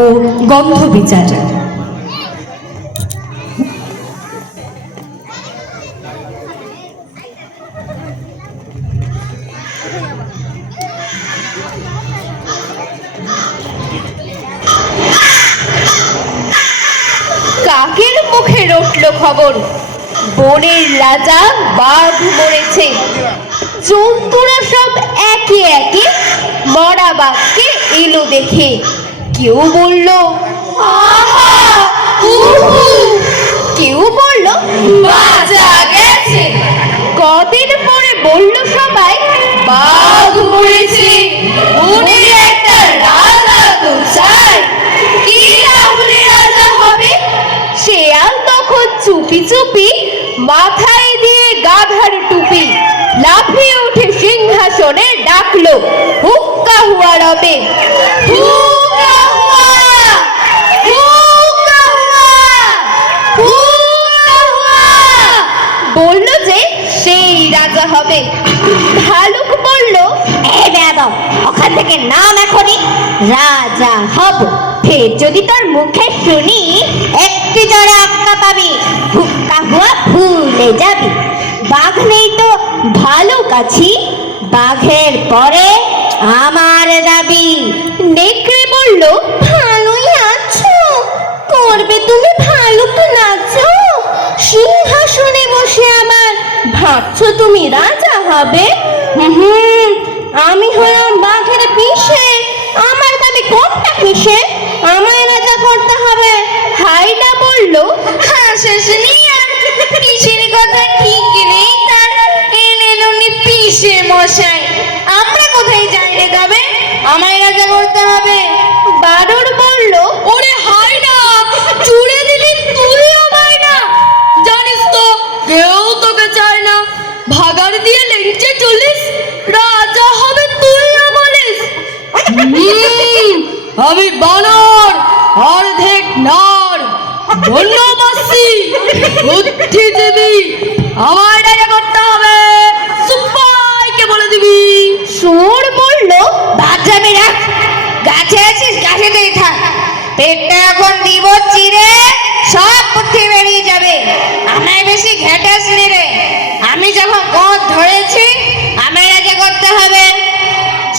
ও গন্ধ বিচার। কাকের মুখে রটল খবর, বনের রাজা বাঘ মরেছে। জন্তুরা সব একে একে মরা বাঘকে এলো দেখে। কেউ বলল আহা উহু, কেউ বলল বাঁচা গেছে। কদিন পরে বলল সবাই বাঘ মরেছে, বনের একটা রাজা তো চাই। কি তাহলে রাজা হবে? শেয়াল তখন চুপি চুপি মাথায় দিয়ে গাধার টুপি লাফিয়ে উঠে সিংহাসনে ডাকলো হুক্কা হুয়া রবে। হুক্কা হুয়া, হুক্কা হুয়া, হুক্কা হুয়া। বলল যে সেই রাজা হবে। ভালুক বলল এ বেয়াদব, ওখান থেকে নাম এখনই, রাজা হব। ফের যদি তোর মুখে শুনি একটি জোরে আক্কা পাবি, হুক্কা হুয়া ভুলে যাবি। বাঘ নেই তো ভালুক আছি, বাঘের পরে আমার দাবি। নেকড়ে বলল ভালোই আছো, করবে তুমি ভালুক নাচো? সিংহাসনে বসে আবার ভাবছো তুমি রাজা হবে? আমি হলাম বাঘের পিসে, আমার দাবি কোনটা কিসে? আমায় রাজা করতে হবে। হাইনা বলল হ্যাঁ শেষ নেই আর, পিসের কথা ঠিক নেই তার, এলেন উনি পিসে মশাই। আমরা কোথায় যাই রে তবে, আমায় রাজা করতে হবে। বাদর বলল ওরে হাইনা, চুড়ে দিলি তুইও বায়না, জানিস তো কেউ তোকে চায় না, ভাগার দিয়ে লেঞ্চে চলিস, রাজা হবে তুইও বলিস। আমি বানর অর্ধেক নর, বন্যবাসী বুদ্ধিজীবী, আমার রাজা করতে হবে, সবাইকে বলে দিবি। শুয়োর বলল বাচ্চামি রাখ, গাছে আছিস গাছেতেই থাক, পেটটা এখন দিব চিরে, সব বুদ্ধি বেরিয়ে যাবে। আমায় বেশি ঘেটাস রে, আমি যখন গোঁদ ধরেছি আমায় রাজা করতে হবে।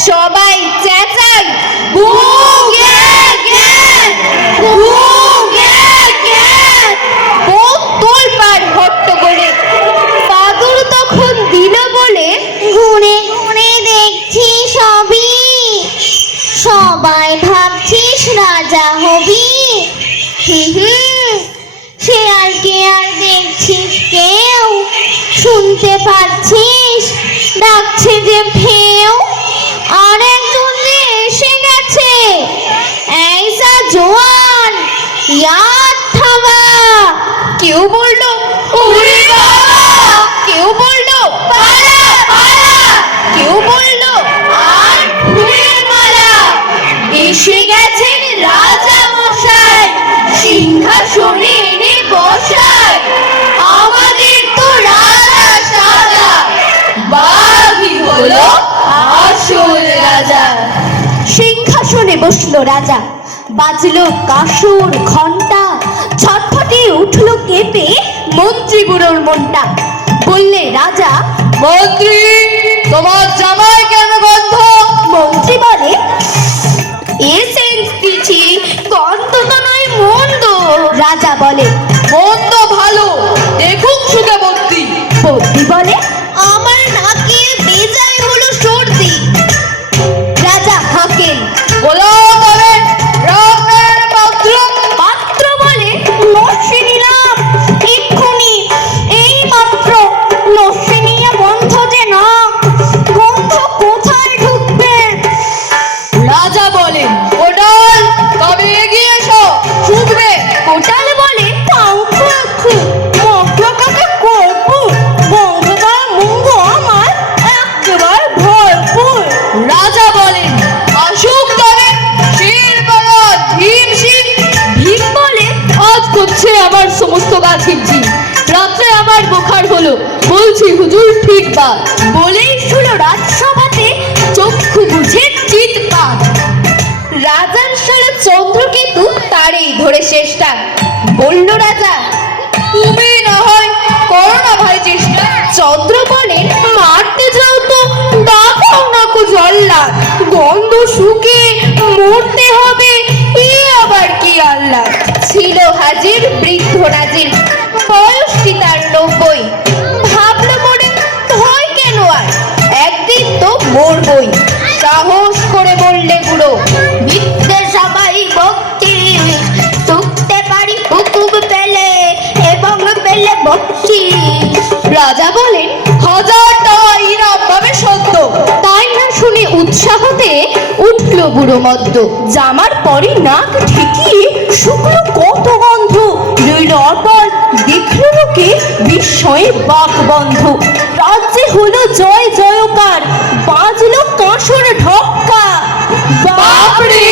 সবাই চেঁচাই গু গে গে, গু গে গে। বহুত তোলপাড় হট্টগোলে। বাদুড় তখন দিল বলে ঘুরে ঘুরে দেখছি সবই, সবাই ভাবছিস রাজা হবি। শেয়ালকে আর দেখছিস কেউ, শুনতে পাচ্ছিস ডাকছে যে ফেউ। আর একজন এসে গেছে, এইসা জোয়ান ইয়াদ থাবা। কেউ বলল ওরে বাবা, কেউ বলল পালা পালা, কেউ বলল আর ফুলের মালা। এসে গেছেন রাজা মশাই, সিংহাসনে এনে বসায়, আমাদের তো রাজা সাজা, বাঘই হলো আসল রাজা। সিংহাসনে বসলো রাজা, বাজলো কাসর ঘন্টা, ছটফটে উঠলো কেঁপে মন্ত্রী বুড়োর মনটা। বললে রাজা মন্ত্রী তোমার জামায় কেন গন্ধ? মন্ত্রী বলে এ সেন্স দিছি, গন্ধ তো নয় মন্দ। রাজা বলে মন্দ ভালো, দেখুন সুখে বদ্যি। বদ্যি বলে আমার নাকে বেজায় হলো সর্দি। রাজা হাঁকেন বলো তবে রঙের পাত্র। পাত্র বলে লস্যি নিলাম এক্ষুনি, এই মাত্র। লস্যি নিয়ে বন্ধ যে না, গন্ধ কোথায় ঢুকবে? রাজা বলেন কোটাল তবে এগিয়ে এসো, ঢুকবে। কোটাল বলে পাঙ্খু একটু, মশলা কাকে করবো, গন্ধটা মুঙ্গ আমার একেবারে ভরপুর। রাজা বলেন আসুক তবে শির বলো ভীম শির। ভীম বলে আজ করছে আমার সমস্ত গাছ হিমঝিম, রাত্রে আমার বোখার হলো, বলছি হুজুর ঠিক বা। বলেই শুলো রাজসভাতে চক্ষু বুঝে চিৎপাত। রাজার সারা চন্দ্রকে বলল রাজা। তুমি না হয় করো না ভাই চেষ্টা। চন্দ্র বলেন, মারতে যাও তো দেখাও না কো জল্লাদ, গন্ধ শুকে মরতে হবে, এ আবার কি আল্লাহ। ছিল হাজির বৃদ্ধ নাজির, বয়সটি তার 90। ভাবলো মনে, ভয় কেন আর, একদিন তো মরবই। সাহস করে বললে বুড়ো, বিদ্যে সবাই বকছিস, টুকতে পারি হুকুম পেলে এবং পেলে বকছিস। রাজা বলেন, 1000 টাকা ইনাম পাবে সদ্য। তাই না শুনে উৎসাহতে উঠল বুড়ো মদ্য। জামার পরে নাক ঠেকিয়ে শুকলো কত গন্ধ, রইল অটল দেখলো লোকে বিস্ময়ে বাক বন্ধ। রাজ্যে হলো জয় জয়কার, বাজলো কাঁসর ঢক্কা। বাপরে